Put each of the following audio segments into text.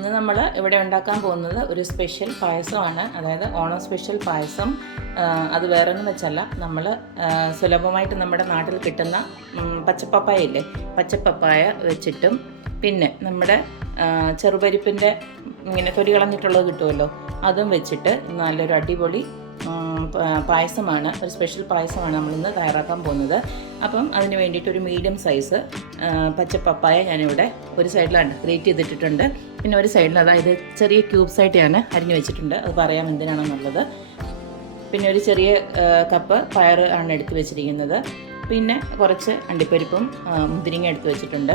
ഇന്ന് നമ്മൾ ഇവിടെ ഉണ്ടാക്കാൻ പോകുന്നത് ഒരു സ്പെഷ്യൽ പായസമാണ്. അതായത് ഓണം സ്പെഷ്യൽ പായസം. അത് വേറൊന്നും വെച്ചല്ല, നമ്മൾ സുലഭമായിട്ട് നമ്മുടെ നാട്ടിൽ കിട്ടുന്ന പച്ചപ്പപ്പായ ഇല്ലേ, പച്ചപ്പപ്പായ വെച്ചിട്ടും പിന്നെ നമ്മുടെ ചെറുപരിപ്പിൻ്റെ ഇങ്ങനെ തൊലി കളഞ്ഞിട്ടുള്ളത് കിട്ടുമല്ലോ, അതും വെച്ചിട്ട് നല്ലൊരു അടിപൊളി പായസമാണ്, ഒരു സ്പെഷ്യൽ പായസമാണ് നമ്മളിന്ന് തയ്യാറാക്കാൻ പോകുന്നത്. അപ്പം അതിന് വേണ്ടിയിട്ട് ഒരു മീഡിയം സൈസ് പച്ചപ്പപ്പായ ഞാനിവിടെ ഒരു സൈഡിലാണ് ഗ്രേറ്റ് ചെയ്തിട്ടിട്ടുണ്ട്. പിന്നെ ഒരു സൈഡിൽ അതായത് ചെറിയ ക്യൂബ്സായിട്ട് ഞാൻ അരിഞ്ഞു വെച്ചിട്ടുണ്ട്. അത് പറയാം എന്തിനാണെന്നുള്ളത്. പിന്നെ ഒരു ചെറിയ കപ്പ് പയർ ആണ് എടുത്ത് വെച്ചിരിക്കുന്നത്. പിന്നെ കുറച്ച് അണ്ടിപ്പരിപ്പും മുന്തിരിങ്ങ എടുത്ത് വെച്ചിട്ടുണ്ട്.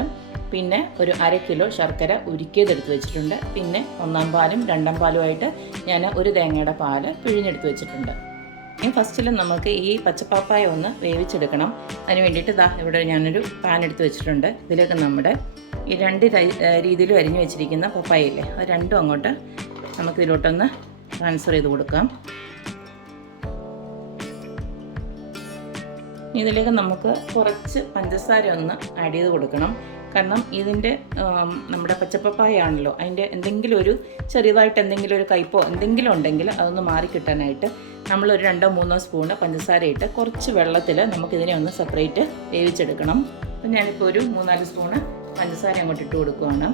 പിന്നെ ഒരു 1/2 കിലോ ശർക്കര ഉരുക്കിയതെടുത്ത് വെച്ചിട്ടുണ്ട്. പിന്നെ 1-ാം പാലും 2-ാം പാലുമായിട്ട് ഞാൻ ഒരു തേങ്ങയുടെ പാല് പിഴിഞ്ഞെടുത്ത് വെച്ചിട്ടുണ്ട്. ഇനി ഫസ്റ്റിൽ നമുക്ക് ഈ പച്ചപ്പപ്പായ ഒന്ന് വേവിച്ചെടുക്കണം. അതിന് വേണ്ടിയിട്ട് ഇവിടെ ഞാനൊരു പാൻ എടുത്ത് വെച്ചിട്ടുണ്ട്. ഇതിലേക്ക് നമ്മുടെ ഈ 2 രീതിയിലും അരിഞ്ഞു വെച്ചിരിക്കുന്ന പപ്പായയില്ലേ, അത് രണ്ടും അങ്ങോട്ട് നമുക്കിതിലോട്ടൊന്ന് ട്രാൻസ്ഫർ ചെയ്ത് കൊടുക്കാം. ഇതിലേക്ക് നമുക്ക് കുറച്ച് പഞ്ചസാര ഒന്ന് ആഡ് ചെയ്ത് കൊടുക്കണം. കാരണം ഇതിൻ്റെ നമ്മുടെ പച്ചപ്പപ്പായ ആണല്ലോ, അതിൻ്റെ എന്തെങ്കിലും ഒരു ചെറിയതായിട്ട് എന്തെങ്കിലും ഒരു കയ്പോ എന്തെങ്കിലും ഉണ്ടെങ്കിൽ അതൊന്ന് മാറിക്കിട്ടാനായിട്ട് നമ്മളൊരു 2-3 സ്പൂണ് പഞ്ചസാര ഇട്ട് കുറച്ച് വെള്ളത്തിൽ നമുക്കിതിനെ ഒന്ന് സെപ്പറേറ്റ് വേവിച്ചെടുക്കണം. അപ്പം ഞാനിപ്പോൾ ഒരു 3-4 സ്പൂണ് പഞ്ചസാര അങ്ങോട്ട് ഇട്ട് കൊടുക്കുകയാണ്.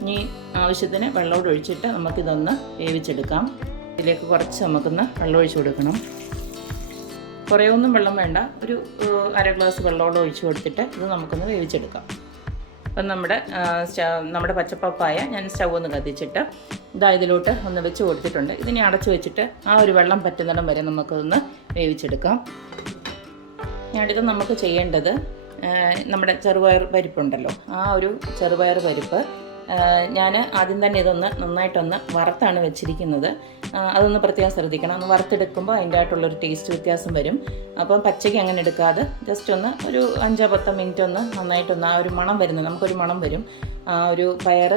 ഇനി ആവശ്യത്തിന് വെള്ളമോട് ഒഴിച്ചിട്ട് നമുക്കിതൊന്ന് വേവിച്ചെടുക്കാം. ഇതിലേക്ക് കുറച്ച് നമുക്കൊന്ന് വെള്ളം ഒഴിച്ച് കൊടുക്കണം. കുറേയൊന്നും വെള്ളം വേണ്ട, ഒരു 1/2 ഗ്ലാസ് വെള്ളമോടെ ഒഴിച്ച് കൊടുത്തിട്ട് ഇത് നമുക്കൊന്ന് വേവിച്ചെടുക്കാം. അപ്പം നമ്മുടെ പച്ചപ്പപ്പായ ഞാൻ സ്റ്റൗ ഒന്ന് കത്തിച്ചിട്ട് ഇതിലോട്ട് ഒന്ന് വെച്ച് കൊടുത്തിട്ടുണ്ട്. ഇതിനെ അടച്ച് വെച്ചിട്ട് ആ ഒരു വെള്ളം പറ്റുന്നിടം വരെ നമുക്കതൊന്ന് വേവിച്ചെടുക്കാം. ഞാനിത് നമുക്ക് ചെയ്യേണ്ടത് നമ്മുടെ ചെറുപയർ പരിപ്പുണ്ടല്ലോ, ആ ഒരു ചെറുപയർ പരിപ്പ് ഞാൻ ആദ്യം തന്നെ ഇതൊന്ന് നന്നായിട്ടൊന്ന് വറുത്താണ് വെച്ചിരിക്കുന്നത്. അതൊന്ന് പ്രത്യേകം ശ്രദ്ധിക്കണം. ഒന്ന് വറുത്തെടുക്കുമ്പോൾ അതിൻ്റെ ആയിട്ടുള്ളൊരു ടേസ്റ്റ് വ്യത്യാസം വരും. അപ്പം പച്ചയ്ക്ക് അങ്ങനെ എടുക്കാതെ ജസ്റ്റ് ഒന്ന് ഒരു 5-10 മിനിറ്റ് ഒന്ന് നന്നായിട്ടൊന്ന് ആ ഒരു മണം വരുന്നത്, നമുക്കൊരു മണം വരും. ആ ഒരു പയർ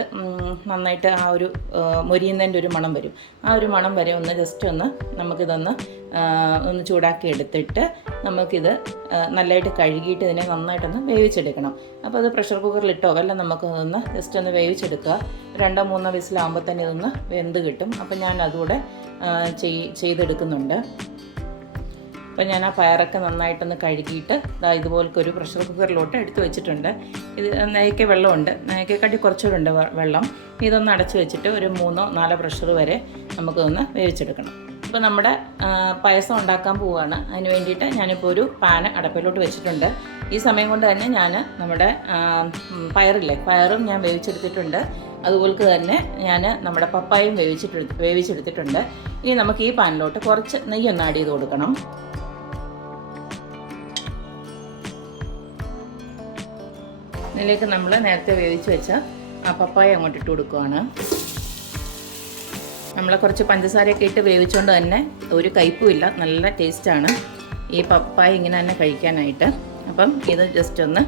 നന്നായിട്ട് ആ ഒരു മൊരിയുന്നതിൻ്റെ ഒരു മണം വരും. ആ ഒരു മണം വരെ ഒന്ന് ജസ്റ്റ് ഒന്ന് നമുക്കിതൊന്ന് ഒന്ന് ചൂടാക്കി എടുത്തിട്ട് നമുക്കിത് നല്ലതായിട്ട് കഴുകിയിട്ട് ഇതിനെ നന്നായിട്ടൊന്ന് വേവിച്ചെടുക്കണം. അപ്പോൾ അത് പ്രഷർ കുക്കറിലിട്ടോ വല്ല നമുക്കതൊന്ന് ജസ്റ്റ് ഒന്ന് വേവിച്ചെടുക്കുക. 2-3 വിസിലാകുമ്പോൾ തന്നെ ഇതൊന്ന് വെന്ത് കിട്ടും. അപ്പോൾ ഞാൻ അതുകൂടെ ചെയ്തെടുക്കുന്നുണ്ട്. അപ്പോൾ ഞാൻ ആ പയറൊക്കെ നന്നായിട്ടൊന്ന് കഴുകിയിട്ട് ഇതുപോലത്തെ ഒരു പ്രഷർ കുക്കറിലോട്ട് എടുത്ത് വെച്ചിട്ടുണ്ട്. ഇത് നേരത്തെ വെള്ളമുണ്ട്, നേരത്തെക്കാട്ടി കുറച്ചുകൂടെ ഉണ്ട് വെള്ളം. ഇതൊന്ന് അടച്ച് വെച്ചിട്ട് ഒരു 3-4 പ്രഷർ വരെ നമുക്കൊന്ന് വേവിച്ചെടുക്കണം. ഇപ്പോൾ നമ്മുടെ പായസം ഉണ്ടാക്കാൻ പോവുകയാണ്. അതിന് വേണ്ടിയിട്ട് ഞാനിപ്പോൾ ഒരു പാന് അടപ്പിലോട്ട് വെച്ചിട്ടുണ്ട്. ഈ സമയം കൊണ്ട് തന്നെ ഞാൻ നമ്മുടെ പയറും ഞാൻ വേവിച്ചെടുത്തിട്ടുണ്ട്. അതുപോലെ തന്നെ ഞാൻ നമ്മുടെ പപ്പായയും വേവിച്ചെടുത്തിട്ടുണ്ട്. ഇനി നമുക്ക് ഈ പാനിലോട്ട് കുറച്ച് നെയ്യൊന്ന് ആഡ് ചെയ്ത് കൊടുക്കണം. ഇതിലേക്ക് നമ്മൾ നേരത്തെ വേവിച്ച് വെച്ച ആ പപ്പായ അങ്ങോട്ട് ഇട്ട് കൊടുക്കുകയാണ്. നമ്മൾ കുറച്ച് പഞ്ചസാരയൊക്കെ ഇട്ട് വേവിച്ചുകൊണ്ട് തന്നെ ഒരു കയ്പുമില്ല, നല്ല ടേസ്റ്റാണ് ഈ പപ്പായ ഇങ്ങനെ തന്നെ കഴിക്കാനായിട്ട്. അപ്പം ഇത് ജസ്റ്റ് ഒന്ന്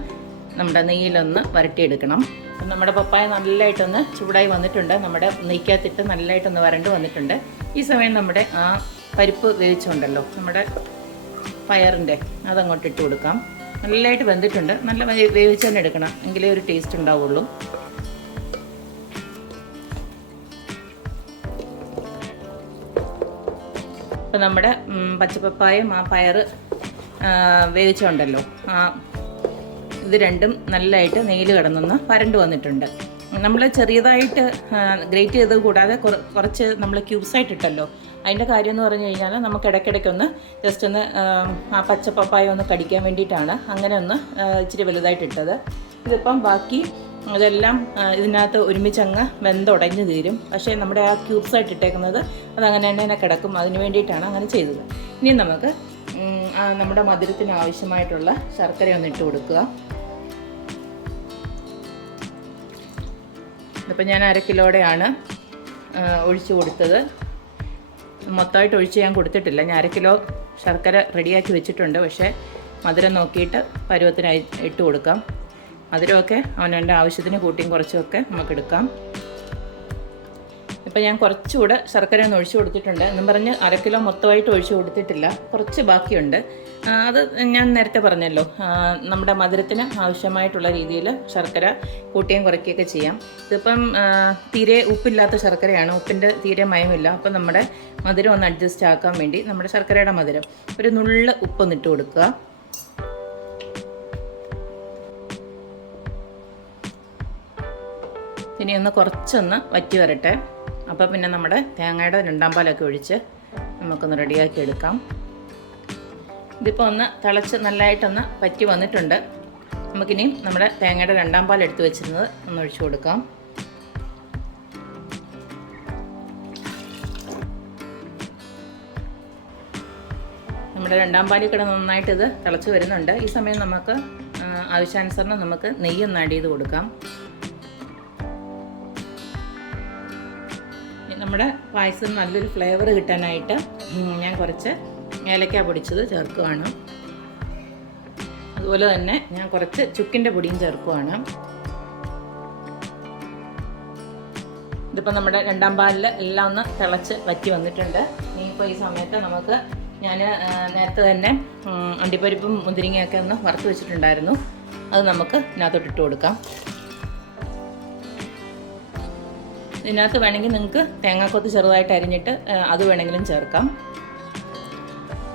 നമ്മുടെ നെയ്യിലൊന്ന് വരട്ടിയെടുക്കണം. അപ്പം നമ്മുടെ പപ്പായ നല്ലതായിട്ടൊന്ന് ചൂടായി വന്നിട്ടുണ്ട്. നമ്മുടെ നെയ്ക്കകത്തിട്ട് നല്ലതായിട്ടൊന്ന് വരണ്ട് വന്നിട്ടുണ്ട്. ഈ സമയം നമ്മുടെ ആ പരിപ്പ് വേവിച്ചുണ്ടല്ലോ, നമ്മുടെ പയറിൻ്റെ അതങ്ങോട്ട് ഇട്ട് കൊടുക്കാം. നല്ലതായിട്ട് വെന്തിട്ടുണ്ട്. നല്ല വേവിച്ച് തന്നെ എടുക്കണം, എങ്കിലേ ഒരു ടേസ്റ്റ് ഉണ്ടാവുള്ളൂ. അപ്പം നമ്മുടെ പച്ചപ്പപ്പായും ആ പയർ വേവിച്ചുണ്ടല്ലോ, ഇത് രണ്ടും നല്ലതായിട്ട് നെയ്യിൽ കിടന്നൊന്ന് വരണ്ട് വന്നിട്ടുണ്ട്. നമ്മൾ ചെറിയതായിട്ട് ഗ്രേറ്റ് ചെയ്ത് കൂടാതെ കുറച്ച് നമ്മൾ ക്യൂബ്സായിട്ട് ഇട്ടല്ലോ. അതിൻ്റെ കാര്യം എന്ന് പറഞ്ഞു കഴിഞ്ഞാൽ നമുക്ക് ഇടയ്ക്കിടയ്ക്കൊന്ന് ജസ്റ്റ് ഒന്ന് ആ പച്ചപ്പപ്പായ ഒന്ന് കടിക്കാൻ വേണ്ടിയിട്ടാണ് അങ്ങനെ ഒന്ന് ഇച്ചിരി വലുതായിട്ട് ഇട്ടത്. ഇതിപ്പം ബാക്കി ഇതെല്ലാം ഇതിനകത്ത് ഒരുമിച്ചങ്ങ് വെന്തുടഞ്ഞ് തീരും. പക്ഷേ നമ്മുടെ ആ ക്യൂബ്സായിട്ട് ഇട്ടേക്കുന്നത് അതങ്ങനെ തന്നെ കിടക്കും. അതിന് വേണ്ടിയിട്ടാണ് അങ്ങനെ ചെയ്തത്. ഇനി നമുക്ക് നമ്മുടെ മധുരത്തിന് ആവശ്യമായിട്ടുള്ള ശർക്കര ഒന്ന് ഇട്ട് കൊടുക്കുക. ഇതിപ്പോൾ ഞാൻ 1/2 കിലോയുടെയാണ് ഒഴിച്ച് കൊടുത്തത്. മൊത്തമായിട്ട് ഒഴിച്ച് ഞാൻ കൊടുത്തിട്ടില്ല. ഞാൻ 1/2 കിലോ ശർക്കര റെഡിയാക്കി വെച്ചിട്ടുണ്ട്. പക്ഷേ മധുരം നോക്കിയിട്ട് പരുവത്തിനായി ഇട്ട് കൊടുക്കാം. മധുരമൊക്കെ അവനവൻ്റെ ആവശ്യത്തിന് കൂട്ടിയും കുറച്ചുമൊക്കെ നമുക്കെടുക്കാം. അപ്പോൾ ഞാൻ കുറച്ചുകൂടെ ശർക്കര ഒന്ന് ഒഴിച്ചു കൊടുത്തിട്ടുണ്ട് എന്നും പറഞ്ഞ് 1/2 കിലോ മൊത്തമായിട്ട് ഒഴിച്ചു കൊടുത്തിട്ടില്ല, കുറച്ച് ബാക്കിയുണ്ട്. അത് ഞാൻ നേരത്തെ പറഞ്ഞല്ലോ, നമ്മുടെ മധുരത്തിന് ആവശ്യമായിട്ടുള്ള രീതിയിൽ ശർക്കര കൂട്ടുകയും കുറയ്ക്കുകയൊക്കെ ചെയ്യാം. ഇതിപ്പം തീരെ ഉപ്പില്ലാത്ത ശർക്കരയാണ്, ഉപ്പിൻ്റെ തീരെ മയമില്ല. അപ്പം നമ്മുടെ മധുരം ഒന്ന് അഡ്ജസ്റ്റ് ആക്കാൻ വേണ്ടി നമ്മുടെ ശർക്കരയുടെ മധുരം ഒരു നുള്ള് ഉപ്പൊന്നിട്ട് കൊടുക്കുക. ഇനി ഒന്ന് കുറച്ചൊന്ന് വറ്റി വരട്ടെ. അപ്പോൾ പിന്നെ നമ്മുടെ തേങ്ങയുടെ 2ാം പാലൊക്കെ ഒഴിച്ച് നമുക്കൊന്ന് റെഡിയാക്കി എടുക്കാം. ഇതിപ്പോൾ ഒന്ന് തിളച്ച് നല്ലതായിട്ടൊന്ന് പറ്റി വന്നിട്ടുണ്ട്. നമുക്കിനി നമ്മുടെ തേങ്ങയുടെ 2ാം പാൽ എടുത്ത് വെച്ചിരുന്നത് ഒന്ന് ഒഴിച്ചു കൊടുക്കാം. നമ്മുടെ 2ാം പാലിൽ കിടന്ന് നന്നായിട്ട് ഇത് തിളച്ച് വരുന്നുണ്ട്. ഈ സമയം നമുക്ക് ആവശ്യാനുസരണം നമുക്ക് നെയ്യൊന്ന് ആഡ് ചെയ്ത് കൊടുക്കാം. നമ്മുടെ പായസം നല്ലൊരു ഫ്ലേവർ കിട്ടാനായിട്ട് ഞാൻ കുറച്ച് ഏലക്ക പൊടിച്ചത് ചേർക്കുകയാണ്. അതുപോലെ തന്നെ ഞാൻ കുറച്ച് ചുക്കിൻ്റെ പൊടിയും ചേർക്കുകയാണ്. ഇതിപ്പോൾ നമ്മുടെ 2ാം പാലിൽ എല്ലാം ഒന്ന് തിളച്ച് വറ്റി വന്നിട്ടുണ്ട്. ഇനിയിപ്പോൾ ഈ സമയത്ത് നമുക്ക് ഞാൻ നേരത്തെ തന്നെ അണ്ടിപ്പരിപ്പും മുന്തിരിങ്ങയൊക്കെ ഒന്ന് വറുത്ത് വെച്ചിട്ടുണ്ടായിരുന്നു, അത് നമുക്ക് ഇതിനകത്തോട്ട് ഇട്ട് കൊടുക്കാം. ഇതിനകത്ത് വേണമെങ്കിൽ നിങ്ങൾക്ക് തേങ്ങാക്കൊത്ത് ചെറുതായിട്ട് അരിഞ്ഞിട്ട് അത് വേണമെങ്കിലും ചേർക്കാം.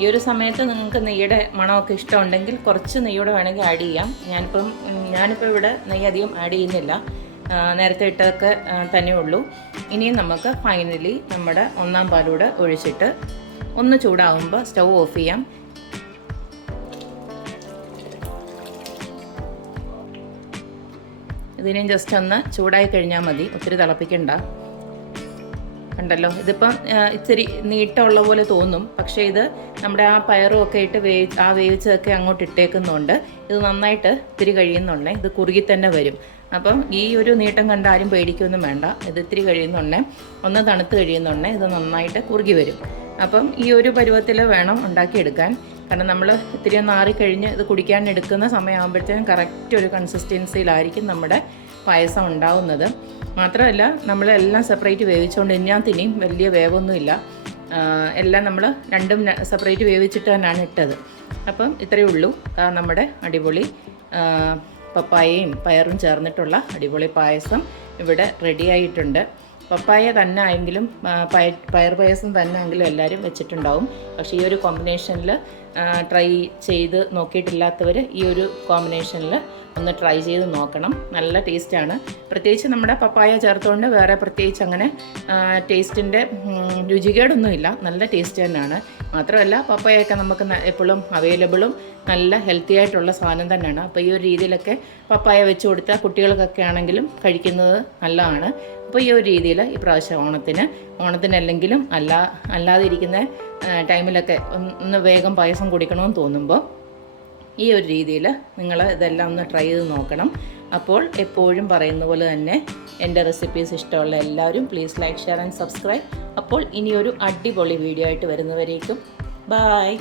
ഈ ഒരു സമയത്ത് നിങ്ങൾക്ക് നെയ്യുടെ മണമൊക്കെ ഇഷ്ടമുണ്ടെങ്കിൽ കുറച്ച് നെയ്യൂടെ വേണമെങ്കിൽ ആഡ് ചെയ്യാം. ഞാനിപ്പോൾ ഇവിടെ നെയ്യ് അധികം ആഡ് ചെയ്യുന്നില്ല, നേരത്തെ ഇട്ടതൊക്കെ തന്നെ ഉള്ളൂ. ഇനിയും നമുക്ക് ഫൈനലി നമ്മുടെ 1ാം പാലൂടെ ഒഴിച്ചിട്ട് ഒന്ന് ചൂടാവുമ്പോൾ സ്റ്റൗ ഓഫ് ചെയ്യാം. ഇതിനും ജസ്റ്റ് ഒന്ന് ചൂടായി കഴിഞ്ഞാൽ മതി, ഒത്തിരി തിളപ്പിക്കണ്ട. കണ്ടല്ലോ, ഇതിപ്പം ഇത്തിരി നീട്ടമുള്ള പോലെ തോന്നും, പക്ഷേ ഇത് നമ്മുടെ ആ പയറും ഒക്കെ ഇട്ട് വേവിച്ചതൊക്കെ അങ്ങോട്ട് ഇട്ടേക്കുന്നുണ്ട്. ഇത് നന്നായിട്ട് ഇത്തിരി കഴിയുന്നുണ്ടേ ഇത് കുറുകി തന്നെ വരും. അപ്പം ഈ ഒരു നീട്ടം കണ്ട് ആരും പേടിക്കൊന്നും വേണ്ട. ഇത് ഇത്തിരി കഴിയുന്നുണ്ടേ, ഒന്ന് തണുത്ത് കഴിയുന്നുണ്ടേ ഇത് നന്നായിട്ട് കുറുകി വരും. അപ്പം ഈ ഒരു പരുവത്തിൽ വേണം ഉണ്ടാക്കിയെടുക്കാൻ. കാരണം നമ്മൾ ഇത്തിരി നാറിക്കഴിഞ്ഞ് ഇത് കുടിക്കാൻ എടുക്കുന്ന സമയമാകുമ്പോഴത്തേനും കറക്റ്റ് ഒരു കൺസിസ്റ്റൻസിയിലായിരിക്കും നമ്മുടെ പായസം ഉണ്ടാവുന്നത്. മാത്രമല്ല നമ്മളെല്ലാം സെപ്പറേറ്റ് വേവിച്ചുകൊണ്ട് ഇതിനകത്തിനിയും വലിയ വേവൊന്നുമില്ല, എല്ലാം നമ്മൾ രണ്ടും സെപ്പറേറ്റ് വേവിച്ചിട്ട് തന്നെയാണ് ഇട്ടത്. അപ്പം ഇത്രയേ ഉള്ളൂ നമ്മുടെ അടിപൊളി പപ്പായയും പയറും ചേർന്നിട്ടുള്ള അടിപൊളി പായസം ഇവിടെ റെഡിയായിട്ടുണ്ട്. പപ്പായ തന്നെ ആയെങ്കിലും പയർ പായസം തന്നെ ആണെങ്കിലും എല്ലാവരും വെച്ചിട്ടുണ്ടാവും. പക്ഷേ ഈ ഒരു കോമ്പിനേഷനിൽ ട്രൈ ചെയ്ത് നോക്കിയിട്ടില്ലാത്തവർ ഈ ഒരു കോമ്പിനേഷനിൽ ഒന്ന് ട്രൈ ചെയ്ത് നോക്കണം. നല്ല ടേസ്റ്റാണ്. പ്രത്യേകിച്ച് നമ്മുടെ പപ്പായ ചേർത്തുകൊണ്ട് വേറെ പ്രത്യേകിച്ച് അങ്ങനെ ടേസ്റ്റിൻ്റെ രുചികേടൊന്നുമില്ല, നല്ല ടേസ്റ്റ് തന്നെയാണ്. മാത്രമല്ല പപ്പായൊക്കെ നമുക്ക് എപ്പോഴും അവൈലബിളും നല്ല ഹെൽത്തി ആയിട്ടുള്ള സാധനം തന്നെയാണ്. അപ്പോൾ ഈ ഒരു രീതിയിലൊക്കെ പപ്പായ വെച്ച് കൊടുത്താൽ കുട്ടികൾക്കൊക്കെ ആണെങ്കിലും കഴിക്കുന്നത് നല്ലതാണ്. അപ്പോൾ ഈ ഒരു രീതിയിൽ ഈ പ്രാവശ്യം ഓണത്തിനല്ലെങ്കിലും അല്ലാതെ ഇരിക്കുന്ന ടൈമിലൊക്കെ ഒന്ന് വേഗം പായസം കുടിക്കണമെന്ന് തോന്നുമ്പോൾ ഈ ഒരു രീതിയിൽ നിങ്ങൾ ഇതെല്ലാം ഒന്ന് ട്രൈ ചെയ്ത് നോക്കണം. അപ്പോൾ എപ്പോഴും പറയുന്ന പോലെ തന്നെ എൻ്റെ റെസിപ്പീസ് ഇഷ്ടമുള്ള എല്ലാവരും please like, share and subscribe. അപ്പോൾ ഇനിയൊരു അടിപൊളി വീഡിയോ ആയിട്ട് വരുന്നവരേക്കും ബായ്.